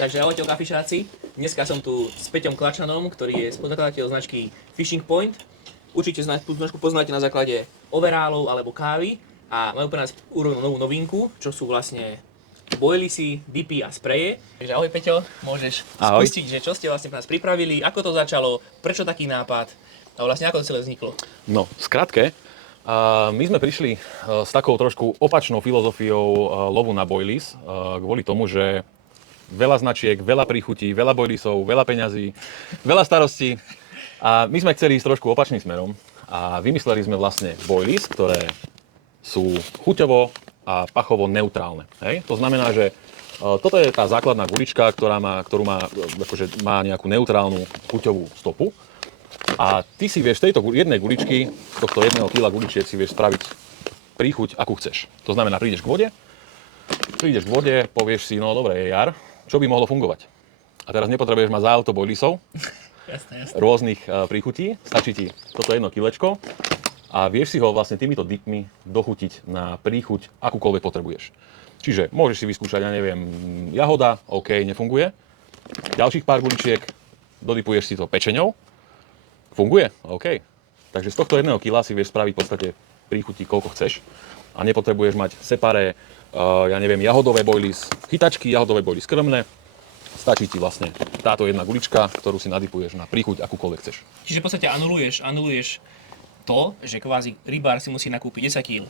Takže ahojte kafišáci, dneska som tu s Peťom Klačanom, ktorý je spoluzakladateľ značky Fishing Point. Určite tú značku poznáte na základe overallov alebo kávy a majú pre nás novú novinku, čo sú vlastne boilisy, dipy a spreje. Takže ahoj Peťo, môžeš spustiť, že čo ste vlastne pre nás pripravili, ako to začalo, prečo taký nápad a vlastne ako to celé vzniklo. No, skrátke, my sme prišli s takou trošku opačnou filozofiou lovu na boilies, kvôli tomu, že veľa značiek, veľa príchutí, veľa boilisov, veľa peňazí, veľa starostí. A my sme chceli ísť trošku opačným smerom a vymysleli sme vlastne boilies, ktoré sú chuťovo a pachovo neutrálne. Hej? To znamená, že toto je tá základná gulička, ktorú má nejakú neutrálnu chuťovú stopu. A ty si vieš z tejto jednej guličky, z tohto 1 kg guličiek si vieš spraviť príchuť, akú chceš. To znamená, prídeš k vode, povieš si, no dobre, je jar, čo by mohlo fungovať? A teraz nepotrebuješ mať za auto boilisov, rôznych príchutí, stačí ti toto 1 kilečko a vieš si ho vlastne týmito dipmi dochutiť na príchuť, akúkoľvek potrebuješ. Čiže môžeš si vyskúšať, ja neviem, jahoda, OK, nefunguje. Ďalších pár guličiek, dodypuješ si to pečeňou, funguje, OK. Takže z tohto 1 kg si vieš spraviť v podstate príchutí, koľko chceš a nepotrebuješ mať separé, ja neviem, jahodové boilies, chytačky, jahodové boilies krmné. Stačí ti vlastne táto 1 gulička, ktorú si nadypuješ na príchuť, akúkoľvek chceš. Čiže v podstate anuluješ to, že kvázi rybár si musí nakúpiť 10 kg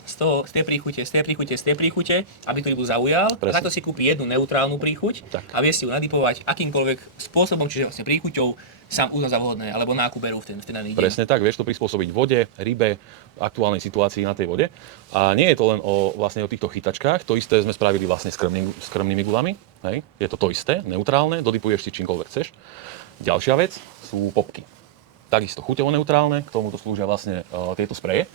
z tej príchute, aby tú rybu zaujal. A takto si kúpi jednu neutrálnu príchuť a vie si ju nadypovať akýmkoľvek spôsobom, čiže vlastne príchuťou sám uzná za vhodné, alebo nákup berú v ten daný deň. Presne tak, vieš to prispôsobiť vode, rybe, aktuálnej situácii na tej vode. A nie je to len vlastne o týchto chytačkách, to isté sme spravili vlastne s krmnými gulami. Hej? Je to isté, neutrálne, dodypuješ si čímkoľvek chceš. Ďalšia vec sú popky. Takisto chuťovo neutrálne, k tomuto slúžia vlastne tieto spreje.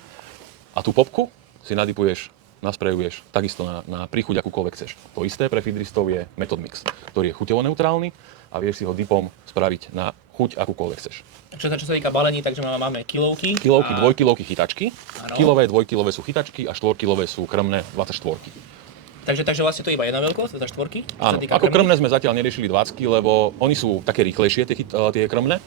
A tú popku si nadypuješ, nasprejuješ takisto na príchuť akúkoľvek chceš. To isté pre feederistov je Method Mix, ktorý je chuťovo neutrálny a vieš si ho dipom spraviť na chuť akúkoľvek chceš. Čo sa týka balení, takže máme kilovky. Kilovky, dvojkilovky chytačky. Ano. Kilové, dvojkilové sú chytačky a štvorkilové sú krmné 24. Takže vlastne to je iba jedna veľkosť, 24? Áno, ako krmné sme zatiaľ neriešili 20, lebo oni sú také rýchlejšie, tie krmné.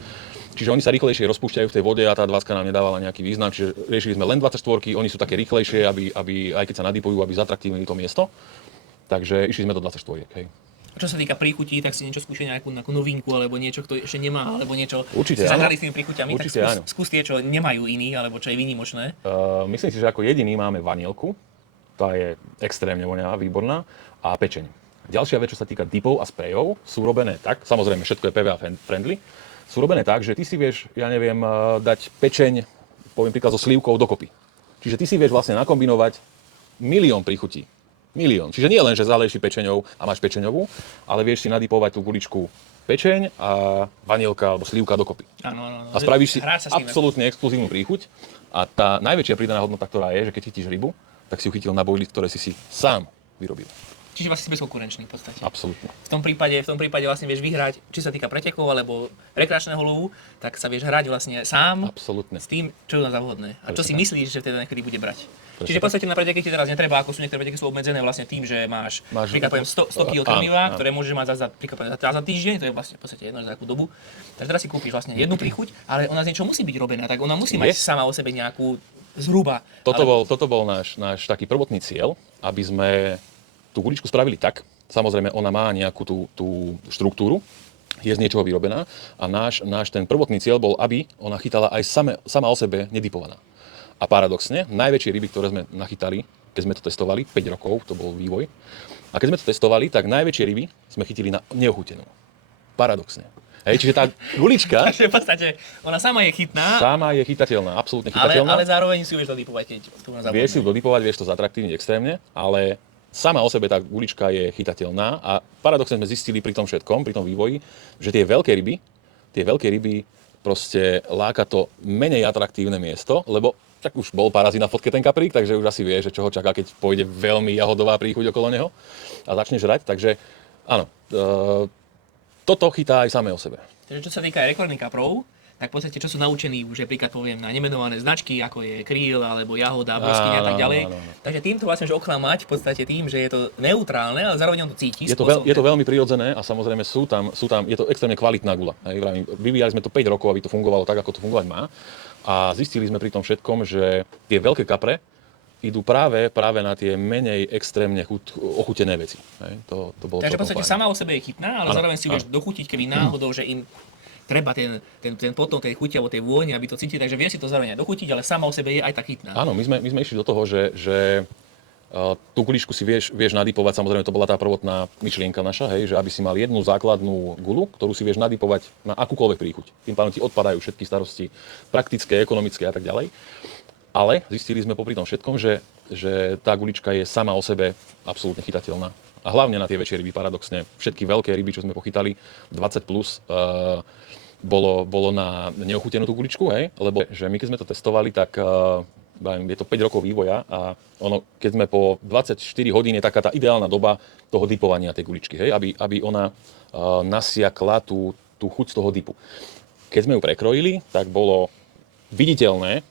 Čiže oni sa rýchlejšie rozpúšťajú v tej vode a tá 20 nám nedávala nejaký význam, čiže riešili sme len 24, oni sú také rýchlejšie, aby aj keď sa nadypujú, aby zatraktívnili to miesto. Takže išli sme do 24, hej. Čo sa týka príchutí, tak si niečo skúšať nejakú novinku, alebo niečo, kto ešte nemá, alebo niečo určite, si zahrali s tými príchuťami, určite, tak skús tie, čo nemajú iní, alebo čo je výnimočné. Myslím si, že ako jediný máme vanielku, tá je extrémne voňavá, výborná, a pečeň. Ďalšia vec, čo sa týka dipov a sprejov, sú robené tak, samozrejme všetko je PVA friendly, sú robené tak, že ty si vieš, ja neviem, dať pečeň, poviem príklad so slívkou dokopy. Čiže ty si vieš vlastne nakombinovať milión príchutí. Milión. Čiže nie len, že zaleješ si pečeňou a máš pečeňovú, ale vieš si nadypovať tú guličku pečeň a vanielka alebo slívka dokopy. Áno. A spravíš si absolútne exkluzívnu príchuť a tá najväčšia pridaná hodnota, ktorá je, že keď chytíš rybu, tak si ju chytil na boilies, ktoré si sám vyrobil. Čiže vlastne si bezkonkurenčný v podstate. Absolútne. V tom prípade vlastne vieš vyhrať, či sa týka pretekov alebo rekreačného lovu, tak sa vieš hrať vlastne sám. Absolútne. S tým, čo je za vhodné. A čo si myslíš, že vtedy niekedy bude brať. Presne. Čiže v podstate na preteky ti teraz netreba, ako sú niektoré preteky sú obmedzené vlastne tým, že máš napríklad 100 kg krmiva, ktoré môžeš mať za týždeň, to je vlastne v podstate jedno za takú dobu. Takže teraz si kúpiš vlastne jednu príchuť, ale ona z niečo musí byť robená, tak ona musí mať sama o sebe nejakú zhruba. Toto bol náš taký prvotný cieľ, aby sme tú guličku spravili tak. Samozrejme, ona má nejakú tú štruktúru, je z niečoho vyrobená a náš ten prvotný cieľ bol, aby ona chytala aj sama o sebe nedipovaná. A paradoxne, najväčšie ryby, ktoré sme nachytali, keď sme to testovali, 5 rokov, to bol vývoj, a keď sme to testovali, tak najväčšie ryby sme chytili na neochutenú. Paradoxne. Hej, čiže tá gulička... Takže v podstate ona sama je chytná. Sama je chytateľná, absolútne chytateľná. Ale zároveň si vieš dodypovať, keď to má vieš si ju dodypovať, vieš to zatraktívniť extrémne, ale sama o sebe tá gulička je chytateľná a paradoxne sme zistili pri tom všetkom, pri tom vývoji, že tie veľké ryby proste láka to menej atraktívne miesto, lebo tak už bol parazí na fotke ten kaprík, takže už asi vie, že čo ho čaká, keď pôjde veľmi jahodová príchuť okolo neho a začne žrať, takže áno, toto chytá aj samé o sebe. Takže čo sa týka aj rekordných kaprov, tak v podstate čo sú naučení už napríklad poviem na nemenované značky, ako je Kryl alebo Jahoda, Broskyňa a tak ďalej. Takže týmto vlastne že oklamať v podstate tým, že je to neutrálne, ale zároveň on to cíti. Je to veľmi prirodzené a samozrejme sú tam, je to extrémne kvalitná guľa. Vyvíjali sme to 5 rokov, aby to fungovalo tak, ako to fungovať má. A zistili sme pri tom všetkom, že tie veľké kapre idú práve na tie menej extrémne ochutené veci. To bolo takže v podstate fajn. sama o sebe je chytná, ale zároveň si vieš dochutiť, keby náhodou, že im treba ten potom tej chuti alebo tej vône, aby to cítiť, takže vie si to zároveň aj dochutiť, ale sama o sebe je aj tak chytná. Áno, my sme išli do toho, že tú guličku si vieš nadipovať, samozrejme to bola tá prvotná myšlienka naša, hej, že aby si mal jednu základnú guľu, ktorú si vieš nadipovať na akúkoľvek príchuť. Tým pádom ti odpadajú všetky starosti praktické, ekonomické a tak ďalej. Ale zistili sme popri tom všetkom, že tá gulička je sama o sebe absolútne chytateľná. A hlavne na tie väčšie ryby, paradoxne. Všetky veľké ryby, čo sme pochytali, 20+, bolo na neochutenú tú guličku, hej? Lebo že my keď sme to testovali, tak je to 5 rokov vývoja a keď sme po 24 hodín je taká tá ideálna doba toho dipovania tej guličky, hej? Aby ona nasiakla tú chuť z toho dipu. Keď sme ju prekrojili, tak bolo viditeľné,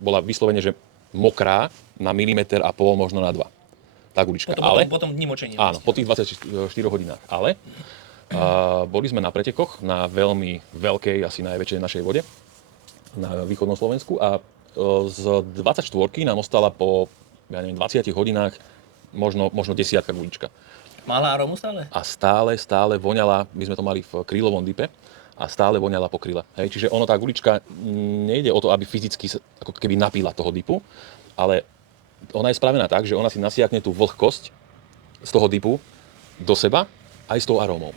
bola vyslovene, že mokrá na milimeter a pol, možno na 2. Tá gulička. Potom dní močenia. Áno, po tých 24 hodinách. Ale boli sme na pretekoch, na veľmi veľkej, asi najväčšej našej vode, na východnom Slovensku a z 24 nám ostala po 20 hodinách možno desiatka gulička. Mala arómu stále? A stále voňala, my sme to mali v krylovom dipe, a stále voňala po kryle. Hej, čiže tá gulička nejde o to, aby fyzicky ako keby napíla toho dipu, ale ona je spravená tak, že ona si nasiakne tú vlhkosť z toho dipu do seba aj s tou arómou.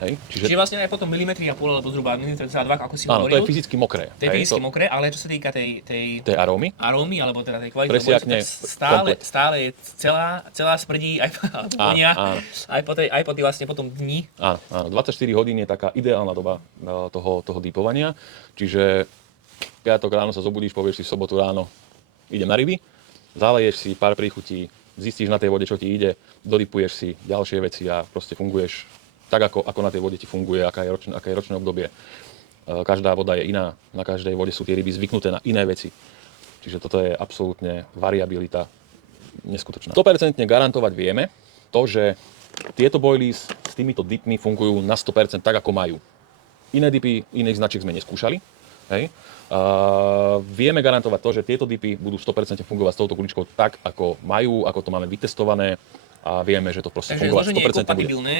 Hej? Čiže vlastne aj potom milimetri a pol, alebo zhruba milimetr za 2, ako si hovoril. Áno, to je fyzicky mokré. To je fyzicky mokré, ale čo sa týka tej arómy, alebo teda tej kvality, presiakne stále je celá smrdí aj aj po tej vlastne potom dni. Áno, 24 hodín je taká ideálna doba toho dipovania, čiže piatok ráno sa zobudíš, povieš si v sobotu ráno, idem na ryby, zaleješ si pár príchutí, zistíš na tej vode, čo ti ide, dodipuješ si ďalšie veci a proste funguješ tak, ako na tej vode ti funguje, aké je ročné obdobie. Každá voda je iná, na každej vode sú tie ryby zvyknuté na iné veci. Čiže toto je absolútne variabilita neskutočná. 100% garantovať vieme to, že tieto boilies s týmito dipmi fungujú na 100% tak, ako majú. Iné dipy, iných značiek sme neskúšali. Hej. Vieme garantovať to, že tieto dipy budú 100% fungovať s touto guličkou tak, ako majú, ako to máme vytestované a vieme, že to proste fungovať 100% bude. Takže zloženie je kompatibilné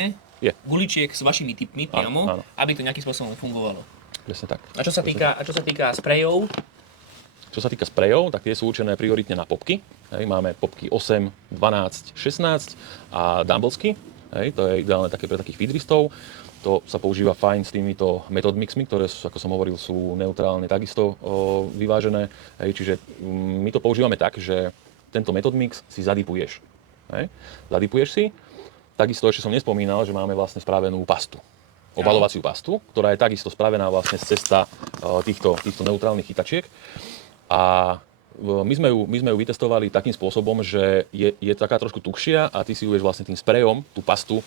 guličiek s vašimi tipmi priamo, áno. aby to nejakým spôsobom fungovalo. Presne tak. A čo sa týka sprejov? Čo sa týka sprejov, tak tie sú určené prioritne na popky. Hej, máme popky 8, 12, 16 a dumbbellsky. Hej, to je ideálne také pre takých feederistov. To sa používa fajn s týmito method mixmi, ktoré, ako som hovoril, sú neutrálne takisto vyvážené. Hej, čiže my to používame tak, že tento method mix si zadipuješ. Hej. Zadipuješ si. Takisto ešte som nespomínal, že máme vlastne spravenú pastu. Obalovaciu pastu, ktorá je takisto spravená vlastne z cesta týchto neutrálnych chytačiek. A my sme ju vytestovali takým spôsobom, že je taká trošku tuhšia a ty si ju vieš vlastne tým sprejom, tú pastu,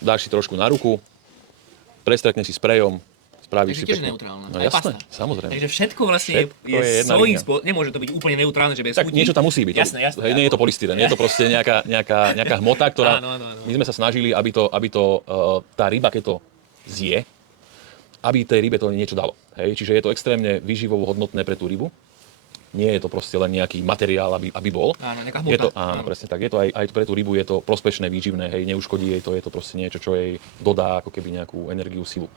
dáš si trošku na ruku, prestrekneš si sprejom, spravíš si tiež pekne. neutrálna. No aj jasné, pasta. samozrejme. Takže všetko vlastne je svojím spôsobom. Nemôže to byť úplne neutrálne, že bez tak chutí. niečo tam musí byť. Jasné. Hej, nie je to polystyren, je to proste nejaká hmota, ktorá... Áno. My sme sa snažili, aby to tá ryba, keď to zje, aby tej rybe to niečo dalo. Hej, čiže je to extrémne výživovo hodnotné pre tú rybu. Nie je to proste len nejaký materiál, aby bol. Áno, nejaká hmota. Áno, presne tak. Je to aj pre tú rybu je to prospešné, výživné, hej, neuškodí jej to, je to proste niečo, čo jej dodá ako keby nejakú energiu, silu.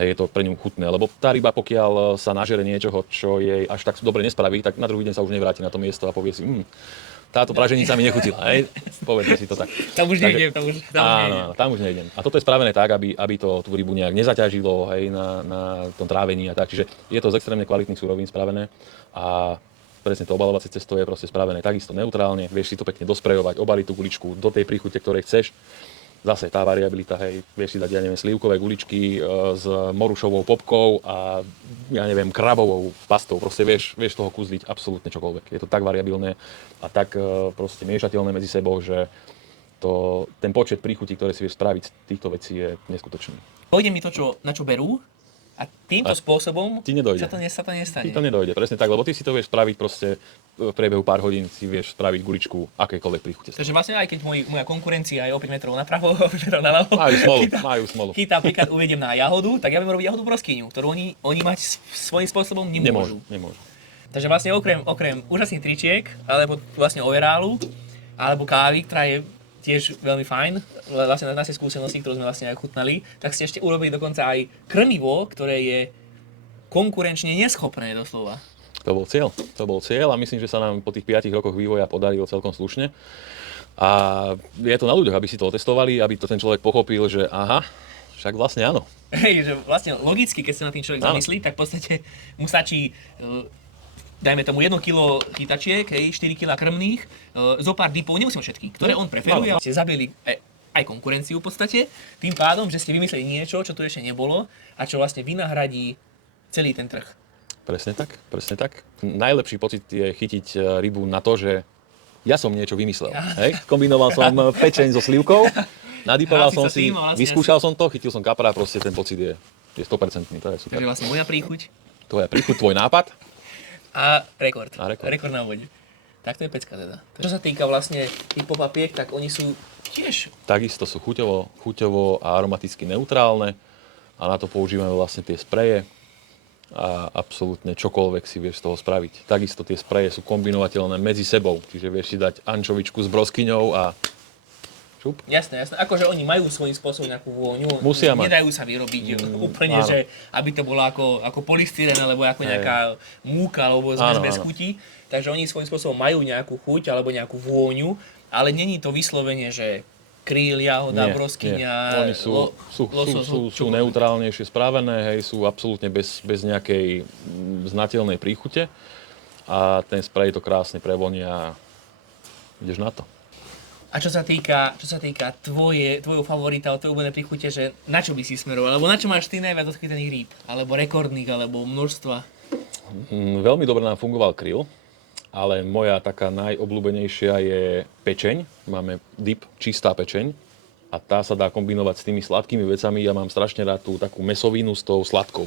Hej, je to pre ňu chutné, lebo tá ryba, pokiaľ sa nažere niečoho, čo jej až tak dobre nespraví, tak na druhý deň sa už nevráti na to miesto a povie si, táto praženica mi nechutila, hej. Povedzme si to tak. Tam už nejdem, tam už nejdem. A toto je spravené tak, aby to tú rybu nejak nezaťažilo, hej, na tom trávení a tak. Čiže je to z extrémne kvalitných surovín spravené a presne to obalovacie cesto je proste spravené takisto neutrálne, vieš si to pekne dosprejovať, obaliť tú guličku do tej príchute, ktorej chceš. Zase tá variabilita, hej, vieš si dať, slivkové guličky s morušovou popkou a krabovou pastou, proste vieš toho kúzliť absolútne čokoľvek. Je to tak variabilné a tak proste miešateľné medzi sebou, že ten počet príchutí, ktoré si vieš spraviť z týchto vecí je neskutočný. Pôjde mi to, na čo berú, A týmto spôsobom ti nedojde. sa to nestane. Ti to nedojde, presne tak, lebo ty si to vieš spraviť proste v priebehu pár hodín si vieš spraviť guličku akékoľvek príchute. Takže vlastne aj keď moja konkurencia je o 5 metrov napravo, o 5 metrov naľavo, Majú smolu. chytá, napríklad uvediem na jahodu, tak ja viem robiť jahodu broskyňu, ktorú oni mať svojím spôsobom nemôžu. Nemôžu. Takže vlastne okrem úžasných tričiek, alebo vlastne overálu, alebo kávy, ktorá je tiež veľmi fajn, vlastne na našej skúsenosti, ktorú sme vlastne aj chutnali, tak ste ešte urobili dokonca aj krmivo, ktoré je konkurenčne neschopné doslova. To bol cieľ a myslím, že sa nám po tých 5 rokoch vývoja podarilo celkom slušne. A je to na ľuďoch, aby si to otestovali, aby to ten človek pochopil, že aha, však vlastne áno. Hej, že vlastne logicky, keď sa na tým človek zamyslí, tak v podstate mu stačí dajme tomu 1 kg chytačiek, 4 kg krmných, zo pár dipov, nemusíme všetky, ktoré on preferuje. Ste zabili aj konkurenciu v podstate, tým pádom, že ste vymysleli niečo, čo tu ešte nebolo a čo vlastne vynahradí celý ten trh. Presne tak. Najlepší pocit je chytiť rybu na to, že ja som niečo vymyslel. Hej? Kombinoval som pečeň so slivkou, nadipoval som si, vyskúšal som to, chytil som kapra, proste ten pocit je 100%, to je super. Takže vlastne moja príchuť. Tvoja príchuť, tvoj nápad. A rekord. Rekord Na vode. Tak to je pecka teda. Čo sa týka vlastne tých popapiek, tak oni sú tiež... Takisto sú chuťovo a aromaticky neutrálne a na to používame vlastne tie spreje a absolútne čokoľvek si vieš z toho spraviť. Takisto tie spreje sú kombinovateľné medzi sebou, čiže vieš si dať ančovičku s broskyňou a šup. Jasné. Akože oni majú svojím spôsobom nejakú vôňu. Musia mať. Nedajú sa vyrobiť úplne, áno. že aby to bolo ako polystyren, alebo ako nejaká múka, alebo zmes bez chuti. Takže oni svojím spôsobom majú nejakú chuť, alebo nejakú vôňu, ale není to vyslovene, že kríl, jahoda, broskyňa, Oni sú neutrálnejšie spravené, hej, sú absolútne bez nejakej znateľnej príchute a ten sprej to krásne prevonia a ideš na to. A čo sa týka tvojho favorita, tvojho obľúbené príchute, že na čo by si smeroval? Alebo na čo máš ty najviac odchytených rýb? Alebo rekordných, alebo množstva? Veľmi dobre nám fungoval krill, ale moja taká najobľúbenejšia je pečeň. Máme dip, čistá pečeň a tá sa dá kombinovať s tými sladkými vecami. Ja mám strašne rád tú takú mesovinu s tou sladkou.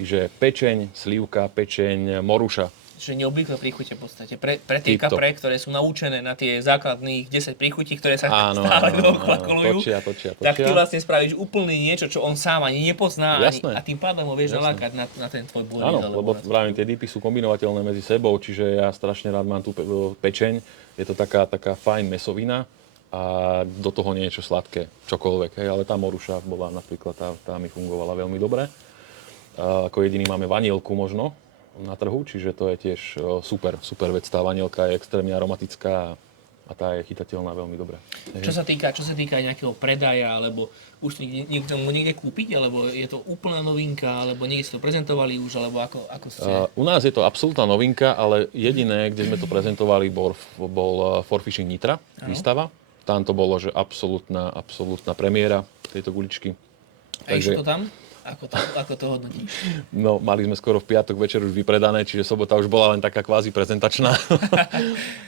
Čiže pečeň, slivka, pečeň, moruša. Čiže neobvyklé príchute v podstate. Pre tie kapre, ktoré sú naučené na tie základných 10 príchutí, ktoré sa stále dookola kolujú, točia. tak ty vlastne spravíš úplne niečo, čo on sám ani nepozná a tým pádom ho vieš nalákať na ten tvoj boj. Áno, lebo vravím, tie dipy sú kombinovateľné medzi sebou, čiže ja strašne rád mám tú pečeň. Je to taká fajn mesovina a do toho niečo sladké, čokoľvek. Hej, ale tá moruša bola napríklad, tá mi fungovala veľmi dobre. Ako jediný máme vanielku možno na trhu, čiže to je tiež super vec. Tá vanielka je extrémne aromatická a tá je chytateľná veľmi dobre. Čo sa týka aj nejakého predaja, alebo už niekto niekde kúpiť, alebo je to úplná novinka, alebo niekde si to prezentovali už, alebo ako ste... U nás je to absolútna novinka, ale jediné, kde sme to prezentovali, bol For Fishing Nitra, výstava. Tam to bolo, že absolútna premiéra tejto guličky. A išlo to tam? Ako to hodnotíš? No, mali sme skoro v piatok večer už vypredané, čiže sobota už bola len taká kvázi prezentačná.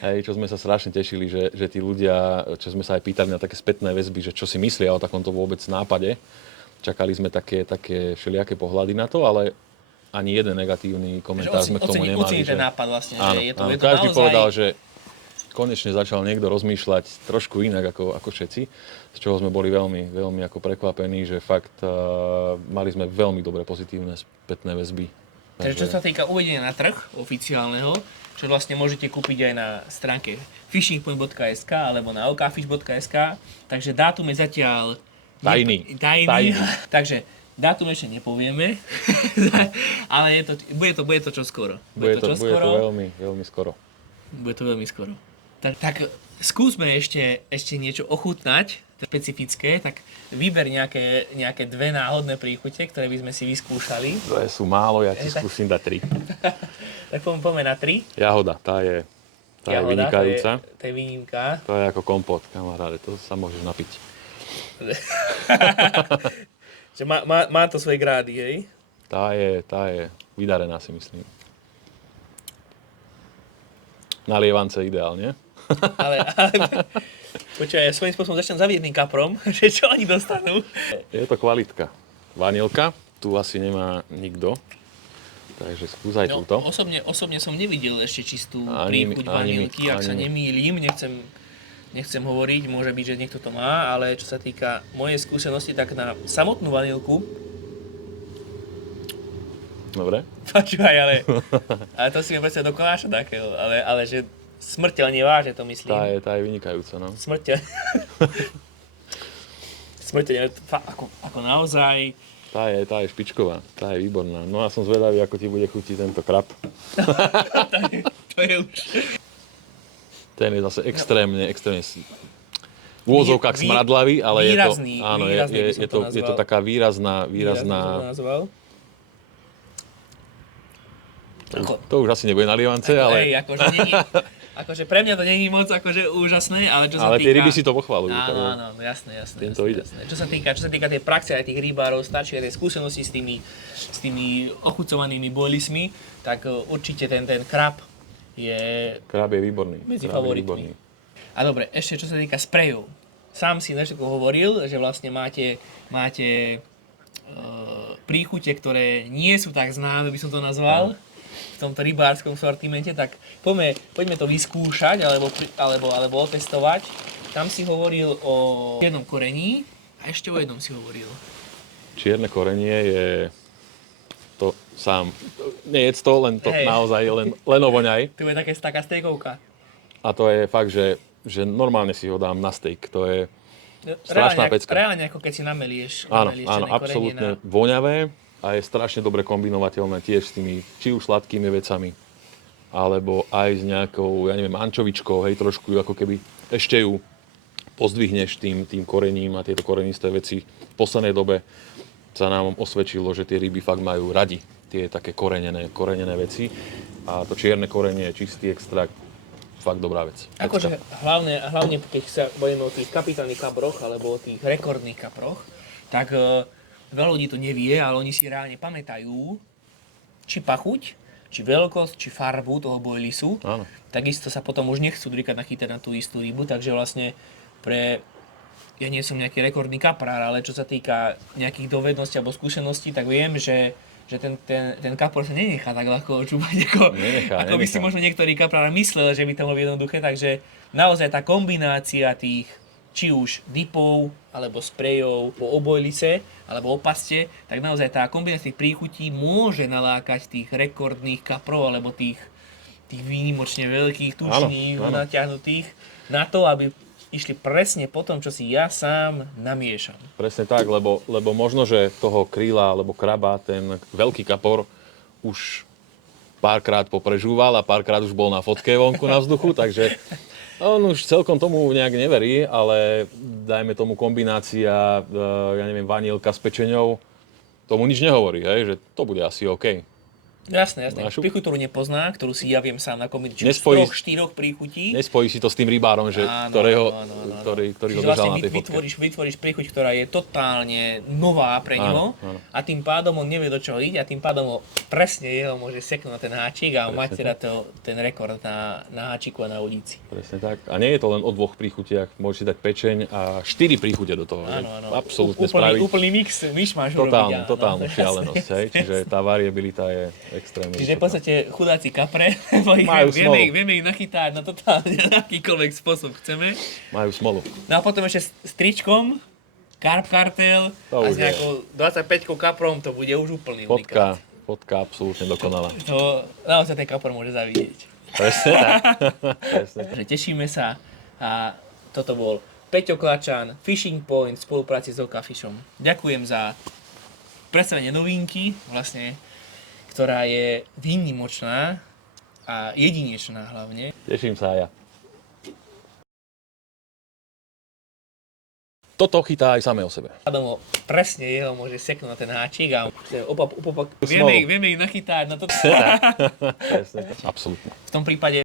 Hej, čo sme sa strašne tešili, že tí ľudia, čo sme sa aj pýtali na také spätné väzby, že čo si myslia o takomto vôbec nápade. Čakali sme také všelijaké pohľady na to, ale ani jeden negatívny komentár sme k tomu nemali. Ocení ten nápad vlastne, áno, že je to každý naozaj... povedal, že konečne začal niekto rozmýšľať trošku inak ako všetci, z čoho sme boli veľmi ako prekvapení, že fakt mali sme veľmi dobré pozitívne spätné väzby. Takže čo sa týka uvedenia na trh oficiálneho, čo vlastne môžete kúpiť aj na stránke fishingpoint.sk alebo na okfish.sk, takže dátum je zatiaľ tajný. Takže dátum ešte nepovieme, ale bude to čoskoro. Bude to veľmi skoro. Bude to veľmi skoro. Tak skúsme ešte niečo ochutnať, špecifické, tak vyber nejaké dve náhodné príchute, ktoré by sme si vyskúšali. To sú málo, ja ti skúsim dať 3. Tak poďme na 3. Jahoda, tá je vynikajúca. To je výnimka. To je ako kompot, kamaráde, to sa môžeš napiť. Že má to svoje grády, hej? Tá je vydarená, si myslím. Na lievance ideálne. Ale počkaj, svojím spôsobom začnem za jedným kaprom, že čo oni dostanú. Je to kvalitka. Vanielka, tu asi nemá nikto. Takže skúsaj No, túto. osobne som nevidel ešte čistú Ani príchuť my, ani my, vanilky, ak ani sa my. nemýlim, nechcem hovoriť, môže byť, že niekto to má, ale čo sa týka mojej skúsenosti, tak na samotnú vanilku, Dobre. počúvaj, ale to si mi predstaviť do koláča takého, ale že smrteľne vážne to myslím. Tá je vynikajúca, no. Smrteľne, ako naozaj. Tá je špičková, tá je výborná. No a som zvedavý, ako ti bude chutiť tento krab. To je už... Ten je zase extrémne v úvodzovkách smradlavý, ale výrazný, je to taká výrazná. To už asi nebude nalievance, ale... Akože pre mňa to nie je moc akože úžasné, ale čo sa ale týka... tie ryby si to pochvalujú. Áno, jasné. to ide. Čo sa týka tej praxe aj tých rybárov, stačí aj tej skúsenosti s tými ochucovanými boilismi, tak určite ten krab je... Krab je výborný. Medzi favoritmi. A dobre, ešte čo sa týka sprejov. Sám si nešto hovoril, že vlastne máte príchute, ktoré nie sú tak známe, by som to nazval, v tomto rybárskom sortimente, tak poďme to vyskúšať alebo otestovať. Tam si hovoril o jednom korení a ešte o jednom si hovoril. Čierne korenie je to sám. Nejedz to, len to naozaj, len ovoňaj. Tu je taká stejkovka. A to je fakt, že normálne si ho dám na steak. To je strašná pecka. Reálne ako keď si namelieš. Áno, absolútne voňavé a je strašne dobre kombinovateľné tiež s tými či už sladkými vecami, alebo aj s nejakou, ančovičkou, hej, trošku ako keby ešte ju pozdvihneš tým korením a tieto korenisté veci. V poslednej dobe sa nám osvedčilo, že tie ryby fakt majú radi tie také korenené veci a to čierne korenie je čistý extrakt, fakt dobrá vec. Akože hlavne keď sa bojíme o tých kapitálnych kaproch alebo o tých rekordných kaproch, tak veľa ľudí to nevie, ale oni si reálne pamätajú, či pachuť, či veľkosť, či farbu toho boilisu. Áno. Takisto sa potom už nechcú druhýkrát nachytať na tú istú rybu, takže vlastne ja nie som nejaký rekordný kaprár, ale čo sa týka nejakých dovedností alebo skúseností, tak viem, že ten kapor sa nenechá tak ľahko očúvať, ako by si možno niektorý kaprár myslel, že by to bolo jednoduché, takže naozaj tá kombinácia tých či už dipov, alebo sprejov po obojlise, alebo opaste, tak naozaj tá kombinácia tých príchutí môže nalákať tých rekordných kaprov, alebo tých výnimočne veľkých, tučných, natiahnutých, na to, aby išli presne po tom, čo si ja sám namiešam. Presne tak, lebo možno, že toho kríla alebo kraba, ten veľký kapor už párkrát poprežúval a párkrát už bol na fotke vonku na vzduchu, takže on už celkom tomu nejak neverí, ale dajme tomu kombinácia, vanilka s pečeňou, tomu nič nehovorí, hej, že to bude asi OK. Jasné. Príchuť, ktorú nepozná, ktorú si ja viem sám na kombináciu z 3-4 príchutí. Nespojí si to s tým rybárom, že ktorý ho držal na tej fotke. Vytvoríš príchuť, ktorá je totálne nová pre ňoho a tým pádom on nevie, do čoho ide a tým pádom presne jeho môže seknúť na ten háčik a mať teda ten rekord na háčiku a na udíci. Presne tak. A nie je to len o 2 príchutiach, môžeš si dať pečeň a 4 príchute do toho. Áno. Absolútne spraviť. Úplný myš máš urobiť. Totálnu šialenosť, hej. Čiže tá variabilita je extrémne. Čiže v podstate chudáci kapre, vieme ich nachytať na totálne akýkoľvek spôsob chceme. Majú smolu. No a potom ešte s tričkom, Carb Cartel a s nejakou 25 kaprom to bude už úplný unikát. Fotka absolútne dokonalá. To naozaj ten kapor môže zavidieť. Presne tak. Takže tešíme sa a toto bol Peťo Klačan, Fishing Point v spolupráci s Okafishom. Ďakujem za predstavenie novinky, vlastne, ktorá je výnimočná a jedinečná hlavne. Teším sa aj ja. Toto chytá aj samé o sebe. Adamo presne jeho môže seknúť na ten háčik a vieme ich nachytať na to. Absolútne. V tom prípade